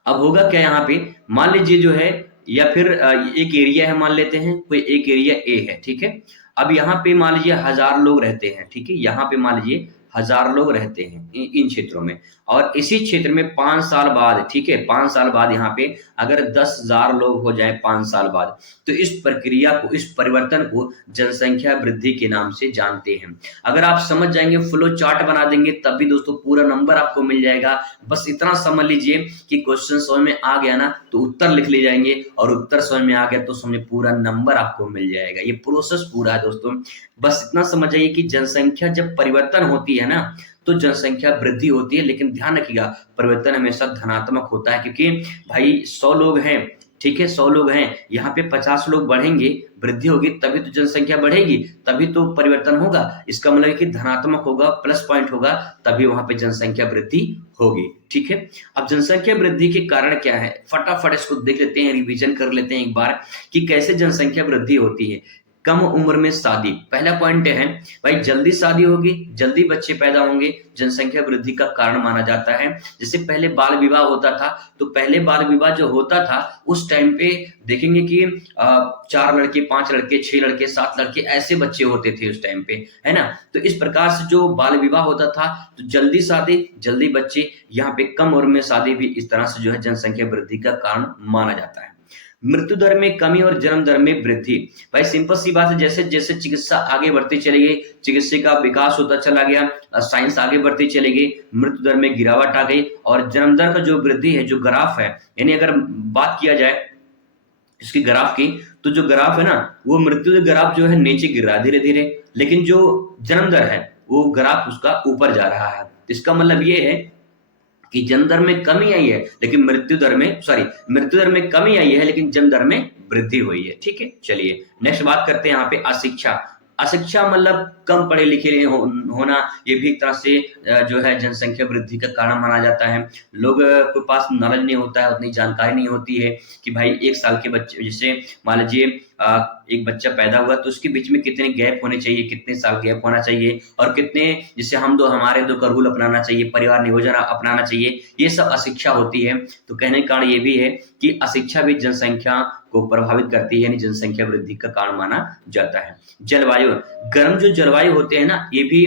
अब होगा क्या, यहाँ पे मान लीजिए जो है, या फिर एक एरिया है, मान लेते हैं कोई एक एरिया ए है, ठीक है। अब यहाँ पे मान लीजिए 1000 लोग रहते हैं, ठीक है, यहाँ पे मान लीजिए 1000 लोग रहते हैं इन क्षेत्रों में। और इसी क्षेत्र में 5 साल बाद, ठीक है, 5 साल बाद यहाँ पे अगर 10,000 लोग हो जाए 5 साल बाद, तो इस प्रक्रिया को, इस परिवर्तन को जनसंख्या वृद्धि के नाम से जानते हैं। अगर आप समझ जाएंगे, फ्लो चार्ट बना देंगे, तब भी दोस्तों पूरा नंबर आपको मिल जाएगा। बस इतना समझ लीजिए कि क्वेश्चन समझ में आ गया ना तो उत्तर लिख ले जाएंगे, और उत्तर समझ में आ गया तो समझे पूरा नंबर आपको मिल जाएगा। ये प्रोसेस पूरा है दोस्तों। बस इतना समझ जाइए कि जनसंख्या जब परिवर्तन होती है ना तो जनसंख्या वृद्धि होती है, लेकिन ध्यान रखिएगा परिवर्तन हमेशा धनात्मक होता है, क्योंकि भाई 100 लोग हैं, ठीक है, 100 लोग हैं, यहाँ पे 50 लोग बढ़ेंगे, वृद्धि होगी, तभी तो जनसंख्या बढ़ेगी, तभी तो परिवर्तन होगा। इसका मतलब है कि धनात्मक होगा, प्लस पॉइंट होगा, तभी वहां पे जनसंख्या वृद्धि होगी। ठीक है, अब जनसंख्या वृद्धि के कारण क्या है, फटाफट इसको देख लेते हैं, रिवीजन कर लेते हैं एक बार कि कैसे जनसंख्या वृद्धि होती है। कम उम्र में शादी, पहला पॉइंट है भाई, जल्दी शादी होगी, जल्दी बच्चे पैदा होंगे, जनसंख्या वृद्धि का कारण माना जाता है। जैसे पहले बाल विवाह होता था, तो पहले बाल विवाह जो होता था उस टाइम पे देखेंगे कि 4 लड़के, 5 लड़के, 6 लड़के, 7 लड़के, ऐसे बच्चे होते थे उस टाइम पे, है ना। तो इस प्रकार से जो बाल विवाह होता था, तो जल्दी शादी, जल्दी बच्चे, यहाँ पे कम उम्र में शादी भी इस तरह से जो है जनसंख्या वृद्धि का कारण माना जाता है। मृत्यु दर में कमी और जन्म दर में वृद्धि, भाई सिंपल सी बात है, जैसे जैसे चिकित्सा आगे बढ़ती चली गई, चिकित्सा का विकास होता चला गया, साइंस आगे बढ़ती चली गई, मृत्यु दर में गिरावट आ गई, और जन्म दर का जो वृद्धि है, जो ग्राफ है, यानी अगर बात किया जाए इसकी ग्राफ की, तो जो ग्राफ है ना वो मृत्यु ग्राफ जो है नीचे गिर रहा है धीरे धीरे, लेकिन जो जन्म दर है वो ग्राफ उसका ऊपर जा रहा है। इसका मतलब ये है कि जन्म दर में कमी आई है, लेकिन मृत्यु दर में कमी आई है, लेकिन जन्म दर में वृद्धि हुई है। ठीक है, चलिए नेक्स्ट बात करते हैं यहाँ पे अशिक्षा। अशिक्षा मतलब कम पढ़े लिखे होना, ये भी एक तरह से जो है जनसंख्या वृद्धि का कारण माना जाता है। लोग के पास नॉलेज नहीं होता है, उतनी जानकारी नहीं होती है कि भाई 1 साल के बच्चे, जैसे मान लीजिए एक बच्चा पैदा हुआ तो उसके बीच में कितने गैप होने चाहिए, कितने साल गैप होना चाहिए, और कितने, जैसे हमारे दो का रूल अपनाना चाहिए, परिवार नियोजन अपनाना चाहिए, ये सब अशिक्षा होती है। तो कहने का कारण ये भी है कि अशिक्षा भी जनसंख्या को प्रभावित करती है, यानी जनसंख्या वृद्धि का कारण माना जाता है। जलवायु, गर्म जो जलवायु होते हैं ना, ये भी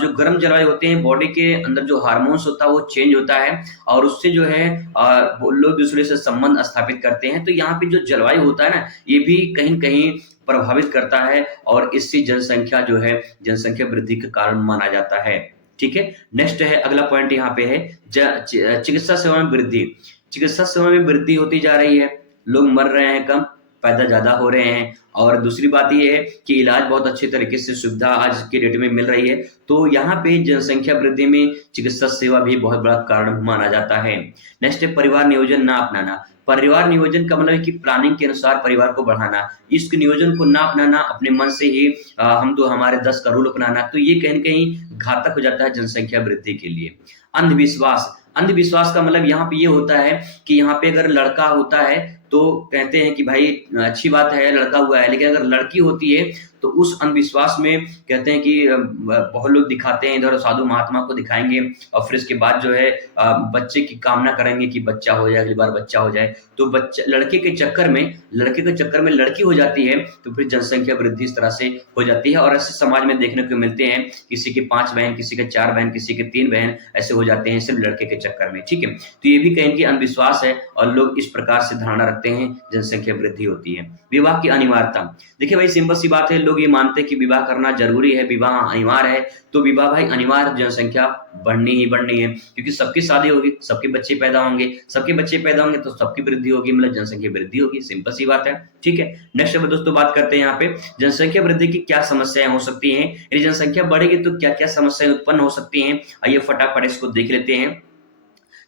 जो गर्म जलवायु होते हैं, बॉडी के अंदर जो हार्मोन्स होता है वो चेंज होता है, और उससे जो है लोग दूसरे से संबंध स्थापित करते हैं। तो यहाँ पे जो जलवायु होता है ना, ये भी कहीं कहीं प्रभावित करता है, और इससे जनसंख्या जो है जनसंख्या वृद्धि का कारण माना जाता है। ठीक है, नेक्स्ट है, अगला पॉइंट यहाँ पे है चिकित्सा सेवा में वृद्धि। चिकित्सा सेवा में वृद्धि होती जा रही है, लोग मर रहे हैं कम, पैदा ज्यादा हो रहे हैं, और दूसरी बात ये है कि इलाज बहुत अच्छे तरीके से सुविधा आज के डेट में मिल रही है। तो यहाँ पे जनसंख्या वृद्धि में चिकित्सा सेवा भी बहुत बड़ा कारण माना जाता है। नेक्स्ट है परिवार नियोजन ना अपनाना। परिवार नियोजन का मतलब है कि प्लानिंग के अनुसार परिवार को बढ़ाना, इस नियोजन को ना अपनाना, अपने मन से ही हम तो हमारे 10 का रूल अपनाना, तो ये कहीं कहीं घातक हो जाता है जनसंख्या वृद्धि के लिए। अंधविश्वास, अंधविश्वास का मतलब यहाँ पे ये होता है कि यहाँ पे अगर लड़का होता है तो कहते हैं कि भाई अच्छी बात है लड़का हुआ है, लेकिन अगर लड़की होती है तो उस अंधविश्वास में कहते हैं कि बहुत लोग दिखाते हैं, इधर साधु महात्मा को दिखाएंगे, और फिर इसके बाद जो है बच्चे की कामना करेंगे कि बच्चा हो जाए, अगली बार बच्चा हो जाए, तो बच्चा लड़के के चक्कर में लड़की हो जाती है, तो फिर जनसंख्या वृद्धि इस तरह से हो जाती है। और ऐसे समाज में देखने को मिलते हैं, किसी के 5 बहन, किसी के 4 बहन, किसी के 3 बहन, ऐसे हो जाते हैं सिर्फ लड़के के चक्कर में। ठीक है, तो ये भी कहीं कि अंधविश्वास है, और लोग इस प्रकार से धारणा रखते हैं जनसंख्या वृद्धि होती है। विवाह की अनिवार्यता, देखिए भाई सिंपल सी बात है, लोग ये मानते हैं कि विवाह करना जरूरी है, विवाह अनिवार्य है, तो विवाह भाई अनिवार्य, जनसंख्या बढ़नी ही बढ़नी है, क्योंकि सबकी शादी होगी, सबके बच्चे पैदा होंगे, तो सबकी वृद्धि होगी, मतलब जनसंख्या वृद्धि होगी, सिंपल सी बात है। ठीक है, नेक्स्ट दोस्तों बात करते हैं यहाँ पे जनसंख्या वृद्धि की क्या समस्याएं हो सकती हैं, यदि जनसंख्या बढ़ेगी तो क्या क्या समस्याएं उत्पन्न हो सकती हैं। आइए फटाफट इसको देख लेते हैं।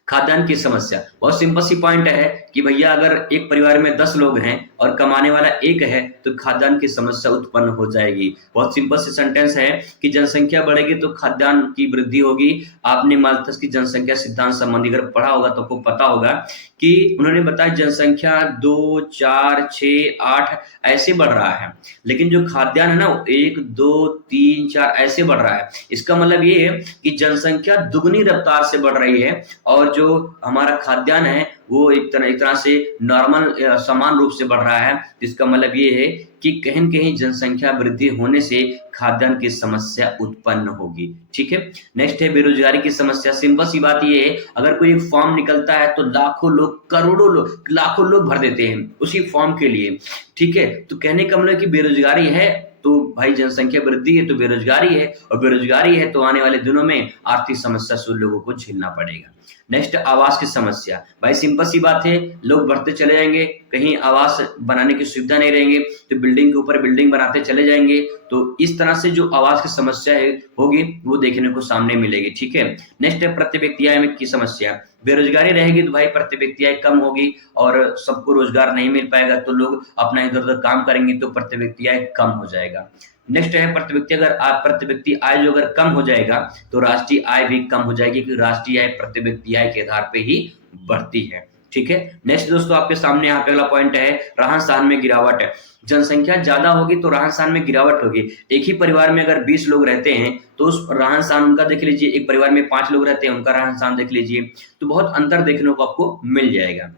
खाद्यान्न की समस्या, बहुत सिंपल सी पॉइंट है कि भैया अगर एक परिवार में 10 लोग हैं और कमाने वाला एक है, तो खाद्यान्न की समस्या उत्पन्न हो जाएगी। बहुत सिंपल सी सेंटेंस है कि जनसंख्या बढ़ेगी तो खाद्यान्न की वृद्धि होगी। आपने माल्थस की जनसंख्या सिद्धांत संबंधी अगर पढ़ा होगा तो आपको पता होगा कि उन्होंने बताया जनसंख्या 2, 4, 6, 8 ऐसे बढ़ रहा है, लेकिन जो खाद्यान्न है ना 1, 2, 3, 4 ऐसे बढ़ रहा है। इसका मतलब ये है कि जनसंख्या दुगनी रफ्तार से बढ़ रही है, और जो जो हमारा खाद्यान्न है वो एक तरह से नॉर्मल समान रूप से बढ़ रहा है। इसका मतलब ये है कि कहीं न कहीं जनसंख्या वृद्धि होने से खाद्यान्न की समस्या उत्पन्न होगी। ठीक है, नेक्स्ट है बेरोजगारी की समस्या। सिंपल सी बात ये है, अगर कोई एक फॉर्म निकलता है तो लाखों लोग, करोड़ों लोग, लाखों लोग भर देते हैं उसी फॉर्म के लिए। ठीक है, तो कहने का मतलब कि बेरोजगारी है तो भाई जनसंख्या वृद्धि है तो बेरोजगारी है, और बेरोजगारी है तो आने वाले दिनों में आर्थिक समस्या से लोगों को झेलना पड़ेगा। नेक्स्ट, आवास की समस्या। भाई सिंपल सी बात है, लोग बढ़ते चले जाएंगे, कहीं आवास बनाने की सुविधा नहीं रहेंगे तो बिल्डिंग के ऊपर बिल्डिंग बनाते चले जाएंगे, तो इस तरह से जो आवास की समस्या है होगी वो देखने को सामने मिलेगी। ठीक है, नेक्स्ट है प्रति व्यक्ति आय की समस्या। बेरोजगारी रहेगी तो भाई प्रति व्यक्ति आय कम होगी और सबको रोजगार नहीं मिल पाएगा, तो लोग अपना इधर उधर काम करेंगे तो प्रति व्यक्ति आय कम हो जाएगा। नेक्स्ट है प्रति व्यक्ति आय जो अगर कम हो जाएगा तो राष्ट्रीय आय भी कम हो जाएगी, क्योंकि राष्ट्रीय आय प्रति व्यक्ति आय के आधार पे ही बढ़ती है। ठीक है, नेक्स्ट दोस्तों आपके सामने यहाँ पे अगला पॉइंट है, रहन सहन में गिरावट है। जनसंख्या ज्यादा होगी तो रहन सहन में गिरावट होगी। एक ही परिवार में अगर 20 लोग रहते हैं तो उस रहन सहन उनका देख लीजिए, एक परिवार में 5 लोग रहते हैं उनका रहन सहन देख लीजिए, तो बहुत अंतर देखने को आपको मिल जाएगा।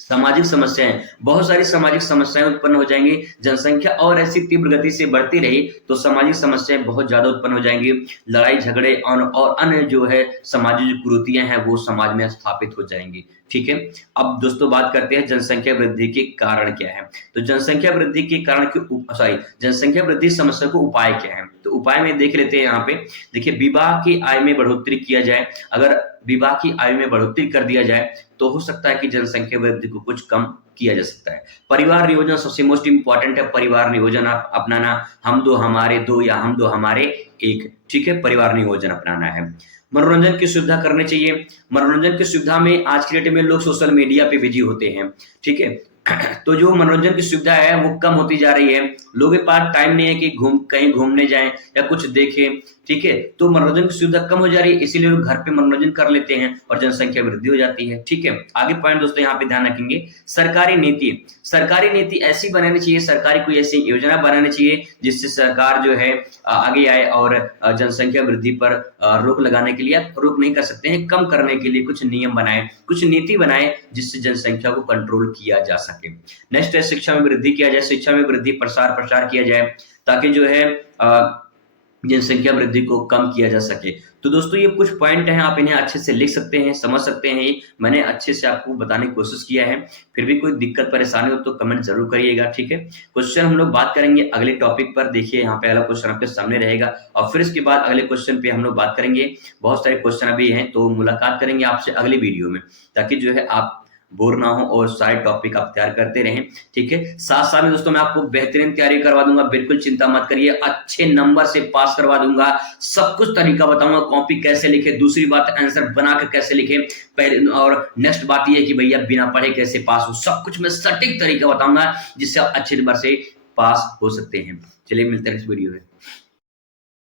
सामाजिक समस्याएं, बहुत सारी सामाजिक समस्याएं उत्पन्न हो जाएंगी। जनसंख्या और ऐसी तीव्र गति से बढ़ती रही तो सामाजिक समस्याएं बहुत ज्यादा उत्पन्न हो जाएंगी। लड़ाई झगड़े और अन्य जो है सामाजिक जो कुरीतियां हैं वो समाज में स्थापित हो जाएंगी। ठीक है, अब दोस्तों बात करते हैं जनसंख्या वृद्धि के कारण क्या है। तो जनसंख्या वृद्धि के कारण जनसंख्या वृद्धि समस्या को उपाय क्या है, तो उपाय में देख लेते हैं। यहाँ पे देखिए, विवाह की आय में बढ़ोतरी किया जाए। अगर विवाह की आयु में बढ़ोतरी कर दिया जाए तो हो सकता है कि जनसंख्या वृद्धि को कुछ कम किया जा सकता है। परिवार नियोजन सबसे मोस्ट इंपॉर्टेंट है, परिवार नियोजन आप अपनाना, हम दो हमारे दो या हम दो हमारे एक। ठीक है, परिवार नियोजन अपनाना है। मनोरंजन की सुविधा करनी चाहिए। मनोरंजन की सुविधा में आज के डेट में लोग सोशल मीडिया पे बिजी होते हैं। ठीक है, तो जो मनोरंजन की सुविधा है वो कम होती जा रही है, लोगों के पास टाइम नहीं है कि कहीं घूमने जाएं या कुछ देखें। ठीक है, तो मनोरंजन की सुविधा कम हो जा रही है, इसीलिए लोग घर पे मनोरंजन कर लेते हैं और जनसंख्या वृद्धि हो जाती है। ठीक है, आगे पॉइंट दोस्तों यहाँ पे ध्यान रखेंगे, सरकारी नीति। सरकारी नीति ऐसी बनानी चाहिए, सरकारी कोई ऐसी योजना बनानी चाहिए जिससे सरकार जो है आगे आए और जनसंख्या वृद्धि पर रोक लगाने के लिए, रोक नहीं कर सकते हैं, कम करने के लिए कुछ नियम बनाए, कुछ नीति बनाए जिससे जनसंख्या को कंट्रोल किया जा सके। नेक्स्ट है शिक्षा में वृद्धि किया जाए। शिक्षा में वृद्धि प्रसार किया जाए ताकि जो है जनसंख्या वृद्धि को कम किया जा सके। तो दोस्तों ये कुछ पॉइंट हैं, आप इन्हें अच्छे से लिख सकते हैं, समझ सकते हैं। ये मैंने अच्छे से आपको बताने की कोशिश किया है, फिर भी कोई दिक्कत परेशानी हो तो कमेंट जरूर करिएगा। ठीक है, क्वेश्चन हम लोग बात करेंगे अगले टॉपिक पर। देखिए यहाँ पे अगला क्वेश्चन आपके सामने रहेगा और फिर इसके बाद अगले क्वेश्चन पे हम लोग बात करेंगे। बहुत सारे क्वेश्चन अभी हैं तो मुलाकात करेंगे आपसे अगले वीडियो में, ताकि जो है आप बोर ना हो और सारे टॉपिक आप तैयार करते रहें। ठीक है, साथ साथ में दोस्तों मैं आपको बेहतरीन तैयारी करवा दूंगा, बिल्कुल चिंता मत करिए, अच्छे नंबर से पास करवा दूंगा। सब कुछ तरीका बताऊंगा, कॉपी कैसे लिखे, दूसरी बात आंसर बनाकर कैसे लिखे पहले, और नेक्स्ट बात ये है कि भैया बिना पढ़े कैसे पास हो। सब कुछ मैं सटीक तरीका बताऊंगा जिससे आप अच्छे नंबर से पास हो सकते हैं। चलिए मिलते हैं इस वीडियो में।